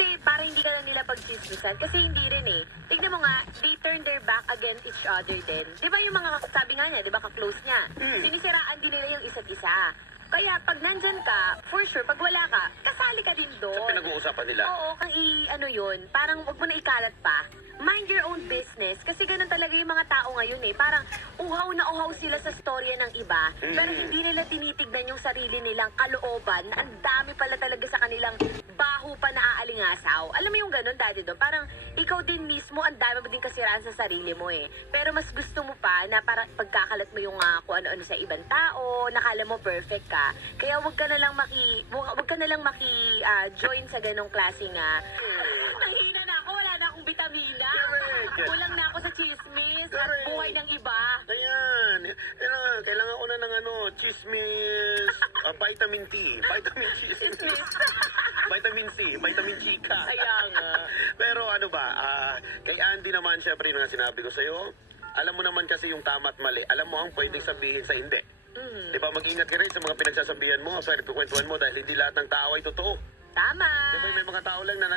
Kasi para hindi ka lang nila pagchismisan. Kasi hindi rin eh. Tignan mo nga, they turn their back against each other din. Di ba yung mga sabi nga niya, di ba ka-close niya? Sinisiraan din nila yung isa't isa. Kaya pag nandyan ka, for sure, pag wala ka, kasali ka din doon. Sa pinag-uusapan nila. Oo, kang ano yun, parang wag mo na ikalat pa. Mind your own business. Kasi ganun talaga yung mga tao ngayon eh. Parang uhaw na uhaw sila sa storya ng iba. Pero hindi nila tinitignan yung sarili nilang kalooban. Ang dami pala talaga sa kanilang baho pa na aalingasaw. Alam mo yung ganun, Daddy Dom? Parang ikaw din mismo, ang dami mo din kasiraan sa sarili mo eh. Pero mas gusto mo pa na parang pagkakalat mo yung kung ano-ano sa ibang tao, nakala mo perfect ka. Kaya wag ka na lang join sa ganong klaseng nanghina na ako, wala na akong vitamina. Kulang na ako sa chismis at buhay ng iba. Ayan. Kailangan ko na ng chismis, vitamin T, vitamin chismis. Vitamin C, vitamin chika. Ayan nga. Pero kay Andy naman, syempre yung sinabi ko sa'yo, alam mo naman kasi yung tama at mali. Alam mo ang pwedeng sabihin sa hindi. Diba, mag-ingat ka rin sa mga pinagsasabihan mo, sa kwentuhan mo dahil hindi lahat ng tao ay totoo. Tama. Diba, may mga tao lang na